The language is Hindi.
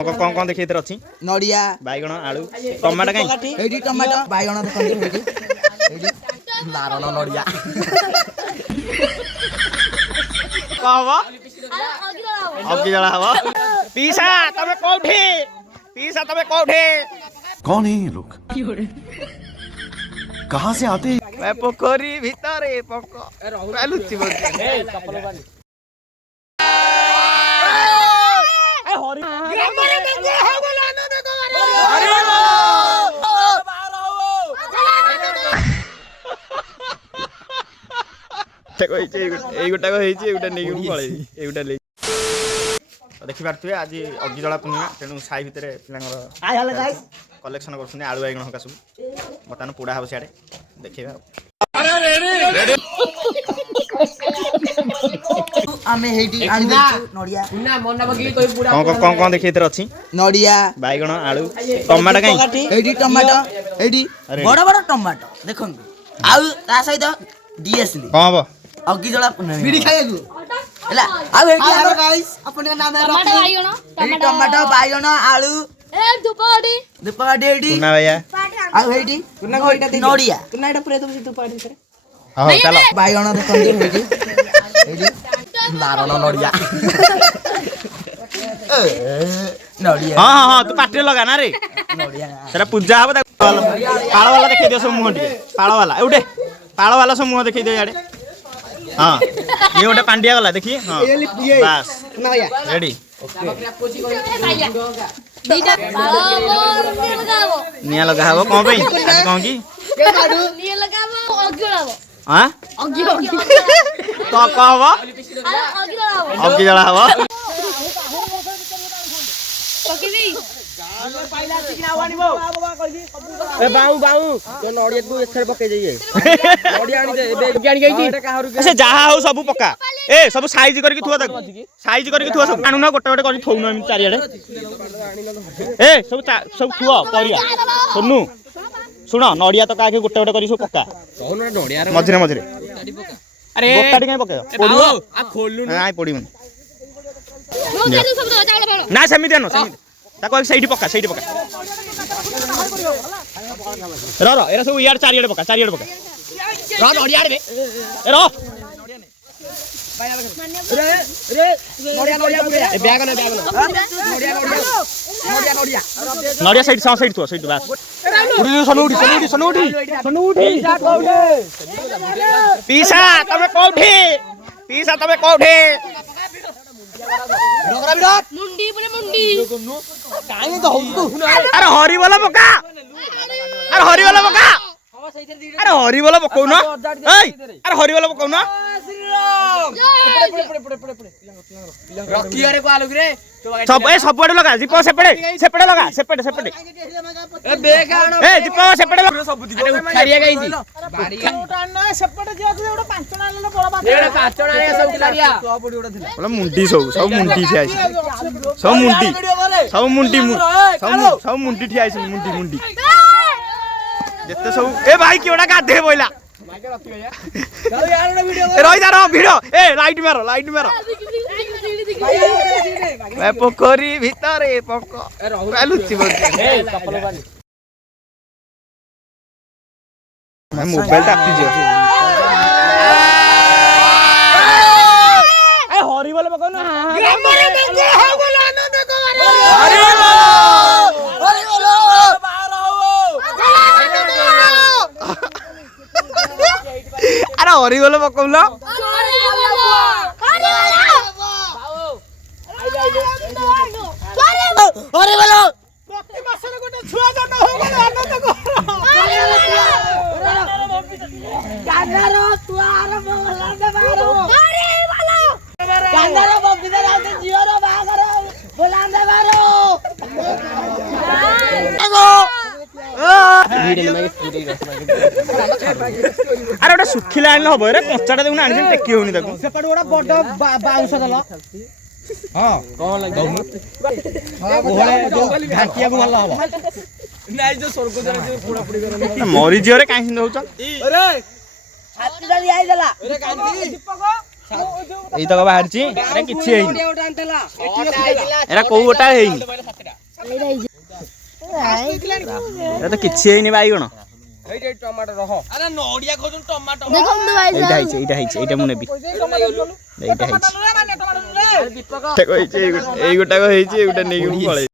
कौन कौन देखिए अच्छी नड़िया बैगण आलू टमाटो कहीं एडी टमाटो बैगण देखंడి एडी नारण नड़िया कहबो अबकी जला हबो पीसा तबे कोठी कौन है ये लोग कहां से आते हैं मैं पोखरी भीतर पको लुच्ची बोल देखी पारे आज अग्निजला पूर्णिमा तेणु साई भितर पिला कलेक्शन कर आलू बैगण हका सब बर्तमान पोड़ा हम सियाड़े देखा कौन कौन देखिए अच्छी नड़िया बैगण आलू टमाटो कहीं एडी टमाटो एडी बड़ बड़ टमाटो देखंतु आउ ता सहित डीएसली कौन हम अग्निजला बीड़ी खाइगु हला आउ एडी हेलो गाइस अपन का नाम है एडी टमाटो बैगण आलू ए धुपाडी एडी कुना भैया आउ एडी कुना कोइटा नड़िया कुना एटा पुरे तो धुपाडी रे हां चलो बैगण देखंतु एडी नारण नड़िया नड़िया हां हां हां तू पाटे लगा ना रे नड़िया सेरा पूजा हबो पाळ वाला देखै दियो सब मुंह टिके पाळ वाला सब मुंह देखै दियो याडे हां ये ओटे पांडिया गला देखी हां बस ना भैया रेडी दीटा निया लगा हबो कोन पे आज कोन की निया लगाबो अगिलाबो हां अगि तो कहबो अगिलाबो अबकी जला हबो पकिनी ए बाऊ तो नड़िया को एथर पके जाइए नड़िया आनी दे एबे आनी गई से जहा हो सब पक्का ए सब साइज करके थुआ तक साइज करके थुआ सब आनु ना गोटे गोटे करी थौनु हम चारियाडे ए सब थुआ परिया सुनु सुनो नड़िया तो काके गोटे गोटे करी सब पक्का कौन नड़िया मझरे मझरे अरे गोटाडी काहे पके पड़ियो आ खोलनु नाइ पड़िबन मो केलु सब चावल बड़ ना सेमिति आनो सेमिति ताको एक साइड पक्का रो एरा सब यार चारियाडे पक्का रा नड़िया रे ए रो रे नड़िया पुरे ए बैग ना नड़िया साइड तो साइड बस उड़ी सनउठी पीसा तबे कोठी मुंडी पुरे मुंडी काहे तो होगु अरे हरी वाला पका अरे हरी वाला पकाउ न अरे हरी वाला पकाउ न रखी अरे को आलू रे सब सबडे लगा दीप सेपड़े लगा सेपड़े ए बेग आनो ए दीप सेपड़े लगा सब दिते खारिया गईंदी बारी ना सेपटे जे एटा पांचना ले बड़ बात एड़ा पाचना रे सब खारिया तो बड़ी ओटा थिला बोला मुंडी सब मुंडी ठिया सब मुंडी ठिया मुंडी जत्ते सब ए भाई केवडा गाधे बोइला चलो यार ओटा वीडियो रही जा रहा भिड़ो ए लाइट मारो मैं पोखरी भीतर पको लुच्ची बोल मैं मोबाइल टापती जियो ए हरी वाला पको ना अरे हरी वाला पकौला अरे बोलो प्रति मासरे गोटे छुआ जन्म हो गेल आनंद को गांधारो तुआर बोला दे मारो अरे बोलो गांधारो बबिदा राते जियोरो बागर बोला दे मारो अरे ओटा सुखिला आनले हबो रे कच्चाटा देखुन आनि टेकी होनी ताको सेपट ओडा बड बाउंस दल हां कोन लाग दउनु ओहले जो घाटिया को भलो हबो नाइ जो स्वर्ग जरा जो पुड़ा पुड़ी कर मरी जियो रे काहे सिंध होछ अरे छाती डाली आई देला अरे कांती दीपक एई तक बाहरची अरे किछि हेई एरा को गोटा हेई এটা ତ କିଛି ହେଇନି ବାଇଗଣ ଏଇଟା ଟମାଟୋ ରହ ଆରେ ନଡ଼ିଆ ଖୋଜୁନ ଟମାଟୋ ଦେଖନ୍ତୁ ଭାଇ ଏଇଟା ହେଇଛି ଏଇଟା ମୁଁ ନେବି ଏଇଟା ହେଇଛି ଟମାଟୋ ଏଇ ଗୋଟାକ ହେଇଛି ଏଇ ଗୋଟା ନେଇକି ମୁଁ ପଳେଇବି